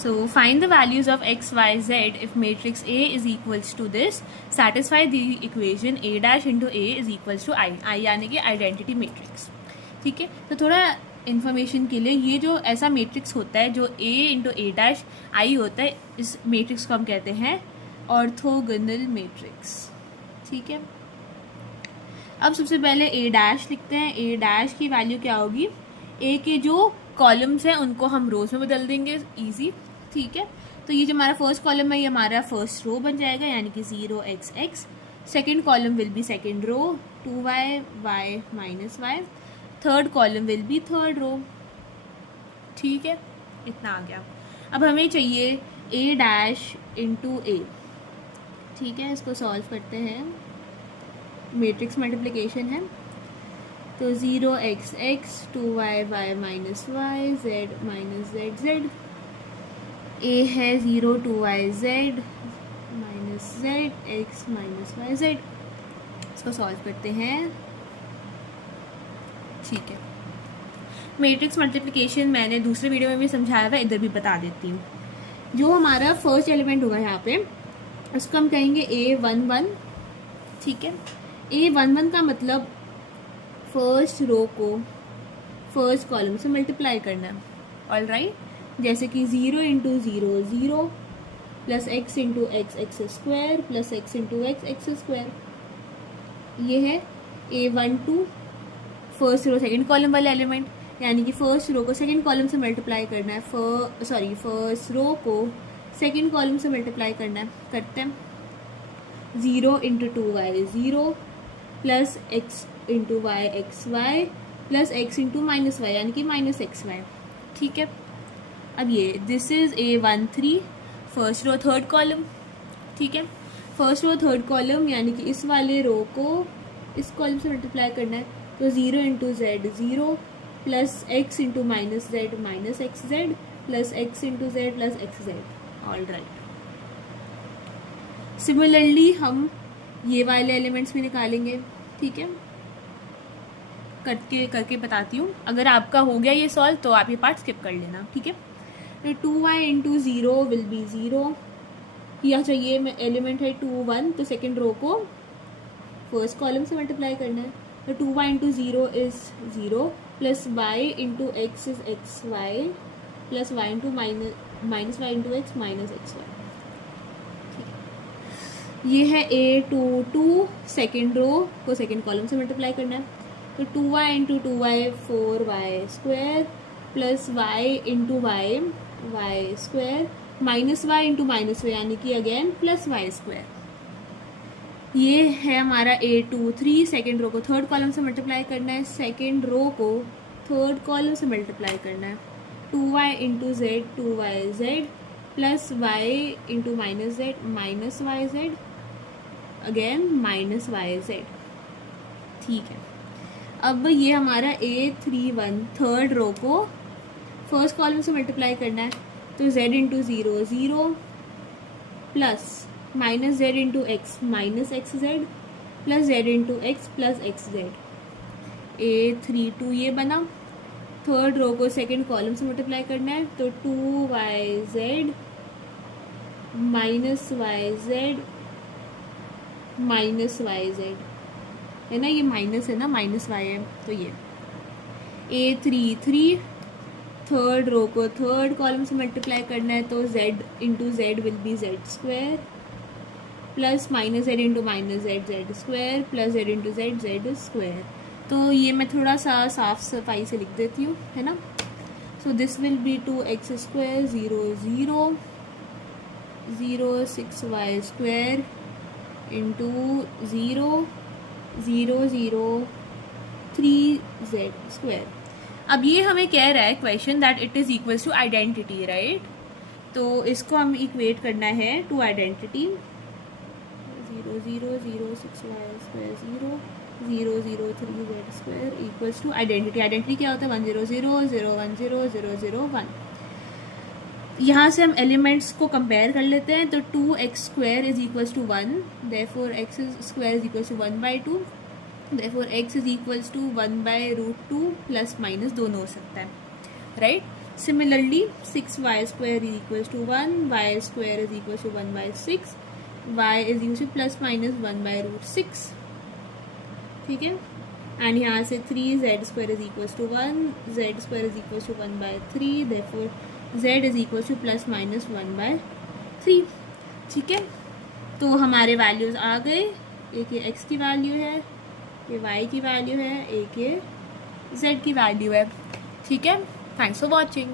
So find the values of x, y, z if matrix A is equals to this. Satisfy the equation A dash into A is equals to I यानी कि identity matrix. ठीक है, तो थोड़ा information के लिए, ये जो ऐसा मैट्रिक्स होता है जो A into A dash I होता है, इस मैट्रिक्स को हम कहते हैं ऑर्थोगोनल मैट्रिक्स. ठीक है, अब सबसे पहले A डैश लिखते हैं. A डैश की वैल्यू क्या होगी? A के जो कॉलम्स हैं उनको हम रोज में बदल देंगे, इजी. ठीक है, तो ये जो हमारा फर्स्ट कॉलम है ये हमारा फर्स्ट रो बन जाएगा, यानी कि 0xx. Second column will be second row, 2y y minus y. Third column will be third row. ठीक है, इतना आ गया. अब हमें चाहिए a डैश इंटू a. ठीक है, इसको सॉल्व करते हैं. मैट्रिक्स मल्टीप्लिकेशन है, तो 0xx 2y y minus y z minus z z. a है 0 2yz minus z x minus y z. इसको सॉल्व करते हैं. ठीक है, मैट्रिक्स मल्टीप्लिकेशन मैंने दूसरे वीडियो में भी समझाया हुआ, इधर भी बता देती हूँ. जो हमारा फर्स्ट एलिमेंट होगा यहाँ पे, उसको हम कहेंगे a11. ठीक है, a11 का मतलब फर्स्ट रो को फर्स्ट कॉलम से मल्टीप्लाई करना है. ऑल राइट, जैसे कि 0 into 0 0 plus x into x x square plus x into x x square. ये है a12 first row second column वाला एलिमेंट, यानी कि फर्स्ट रो को सेकंड कॉलम से मल्टीप्लाई करना है. फर्स्ट रो को सेकंड कॉलम से मल्टीप्लाई करना है. करते हैं. 0 into 2y 0 plus x into y x y plus x into minus y, यानी कि माइनस एक्स वाई. ठीक है, अब ये this is a13 first row third column. ठीक है, फर्स्ट रो थर्ड कॉलम यानी कि इस वाले रो को इस कॉलम से मल्टीप्लाई करना है. तो 0 into Z 0 plus x into minus z minus x Z plus x into Z plus x Z. All right, similarly हम ये वाले एलिमेंट्स भी निकालेंगे. ठीक है, करके बताती हूँ. अगर आपका हो गया ये सॉल्व तो आप ये पार्ट स्किप कर लेना. ठीक है, तो 2y इंटू 0 विल बी 0. या चाहिए एलिमेंट है 2 1, तो सेकेंड रो को फर्स्ट कॉलम से मल्टीप्लाई करना है. तो 2y into 0 is 0 plus y into x is x y plus y into minus y into x minus x y. ये है a22 सेकेंड रो को सेकेंड कॉलम से मल्टीप्लाई करना है. तो 2y into 2y 4y square plus y into y y square minus y into minus y, यानी कि again plus Y square. ये है हमारा a23 सेकेंड रो को थर्ड कॉलम से मल्टीप्लाई करना है. सेकेंड रो को थर्ड कॉलम से मल्टीप्लाई करना है. 2y into z 2yz plus y into minus z minus y z again minus y z. ठीक है, अब ये हमारा a31 थर्ड रो को फर्स्ट कॉलम से मल्टीप्लाई करना है. तो z into 0 0 plus minus Z into x minus x Z plus Z into x plus x Z. a32 ये बना. थर्ड रो को सेकेंड कॉलम से मल्टीप्लाई करना है. तो 2yz minus y z minus y z है ना, ये माइनस है ना, माइनस वाई है. तो ये a33 थर्ड रो को थर्ड कॉलम से मल्टीप्लाई करना है. तो z into Z will be Z square plus minus Z into minus Z Z square plus Z into Z Z square. तो ये मैं थोड़ा सा साफ सफाई से लिख देती हूँ, है ना. So this will be 2x square 0 0 0 6y square into 0 0 0 3z square. अब ये हमें कह रहा है question that it is equals to identity, right. तो इसको हम इक्वेट करना है to identity. 0 0 0 6y square 0 0 0 3z square equals to identity. Identity क्या होता है? 1 0 0 0 1 0 0 0 1. यहाँ से हम एलिमेंट्स को कंपेयर कर लेते हैं. तो 2x square is equals to 1, therefore x square is equals to 1/2, therefore x is equals to 1/√2 plus minus दोनों हो सकता है, right. Similarly 6y² is equal to 1, y² is equal to 1/6, y is equal to plus minus 1/√6, ठीक है। And यहाँ से 3z² is equal to 1, z² is equal to 1/3, therefore z is equal to plus minus 1/3, ठीक है। तो हमारे values आ गए, एक ये x की वैल्यू है, ये y की वैल्यू है, एक ये z की वैल्यू है, ठीक है। Thanks for watching.